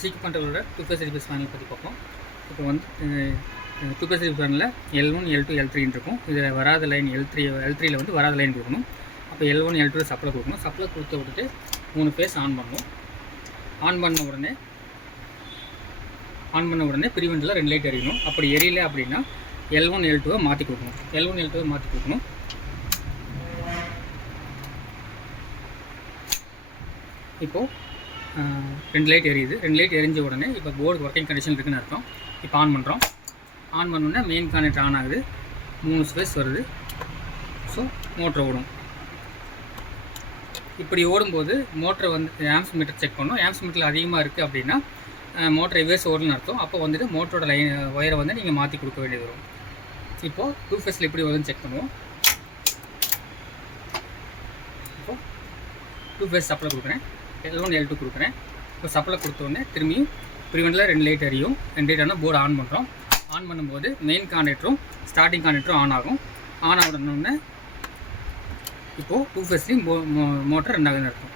Seek பண்ணுறதோட two face reverse panel பற்றி பார்ப்போம். இப்போ வந்து டூ ஃபேஸ் ரிவர்ஸ் பேனலில் L1 L2 L3 இருக்கும். இதில் வராத லைன் L3யில் வந்து வராத லைன் கொடுக்கணும். அப்போ L1 L2 சப்ளை கொடுக்கணும். சப்ளை கொடுத்து விட்டுட்டு 3 ஃபேஸ் ஆன் பண்ணணும். ஆன் பண்ண உடனே ப்ரிவென்ட்டில் 2 லைட் எரியணும். அப்படி எரியல அப்படின்னா L1 L2 மாற்றி கொடுக்கணும். L1 L2 மாற்றி கொடுக்கணும். இப்போது 2 லைட் எரியுது. 2 லைட் எரிஞ்ச உடனே இப்போ போர்டு ஒர்க்கிங் கண்டிஷன் இருக்குன்னு அர்த்தம். இப்போ ஆன் பண்ணுறோம். ஆன் பண்ணோன்னே மெயின் கான்டெக்ட் ஆன் ஆகுது. 3 ஸ்பேஸ் வருது. ஸோ மோட்டர் ஓடும். இப்படி ஓடும்போது மோட்டரை வந்து ஆம்ஸ் மீட்டர் செக் பண்ணணும். ஆம்ஸ் மீட்டரில் அதிகமாக இருக்குது அப்படின்னா மோட்டர் ரிவர்ஸ் ஓடுன்னு அர்த்தம். அப்போ வந்துட்டு மோட்டரோட ஒயரை வந்து நீங்கள் மாற்றி கொடுக்க வேண்டியது வரும். இப்போது 2 ஃபேஸில் எப்படி வருதுன்னு செக் பண்ணுவோம். இப்போது 2 ஃபேஸ் சப்ளை கொடுக்குறேன். L1 L2 கொடுக்குறேன். இப்போ சப்ளை கொடுத்தோடனே திரும்பியும் ப்ரிவென்ட்டில் 2 லைட் எரியும். 2 லைட் ஆனால் போர்டு ஆன் பண்ணுறோம். ஆன் பண்ணும்போது மெயின் கான்டெக்டரும் ஸ்டார்டிங் கான்டெக்டரும் ஆன் ஆகும். ஆன் ஆகணுன்னே இப்போது 2 ஃபேஸ்லேயும் மோட்டர் ரெண்டாவது இருக்கும்.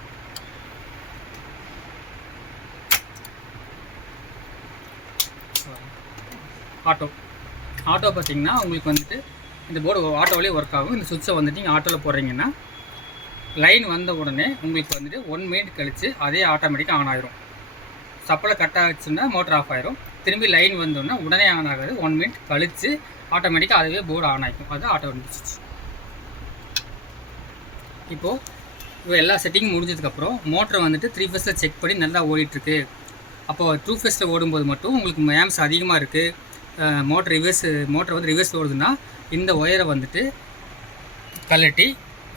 ஆட்டோ பார்த்திங்கன்னா உங்களுக்கு வந்துட்டு இந்த போர்டு ஆட்டோவிலே ஒர்க் ஆகும். இந்த சுவிட்சை வந்துட்டு நீங்கள் ஆட்டோவில் போடுறீங்கன்னா லைன் வந்த உடனே உங்களுக்கு வந்துட்டு 1 மினிட் கழித்து அதே ஆட்டோமேட்டிக்காக ஆன் ஆகிரும். சப்ளை கட் ஆகிடுச்சுன்னா மோட்டர் ஆஃப் ஆயிரும். திரும்பி லைன் வந்தோடனே உடனே ஆன் ஆகாது. 1 மினிட் கழித்து ஆட்டோமேட்டிக்காக அதுவே போர்டு ஆன் ஆகிக்கும். அது ஆட்டோ வந்துச்சு. இப்போது எல்லா செட்டிங்கும் முடிஞ்சதுக்கப்புறம் மோட்டரை வந்துட்டு 3 ஃபேஸில் செக் பண்ணி நல்லா ஓடிட்டுருக்கு. அப்போது 2 ஃபேஸில் ஓடும்போது மட்டும் உங்களுக்கு ஆம்ஸ் அதிகமாக இருக்குது, மோட்டர் வந்து ரிவர்ஸ் ஓடுதுன்னா இந்த ஒயரை வந்துட்டு கழட்டி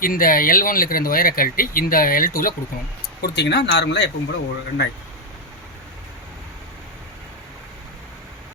இந்த L1 இருக்கிற இந்த ஒயரை கழட்டி இந்த L2வில் கொடுக்கணும். கொடுத்தீங்கன்னா நார்மலாக எப்பவும் போல ரன் ஆகிடும்.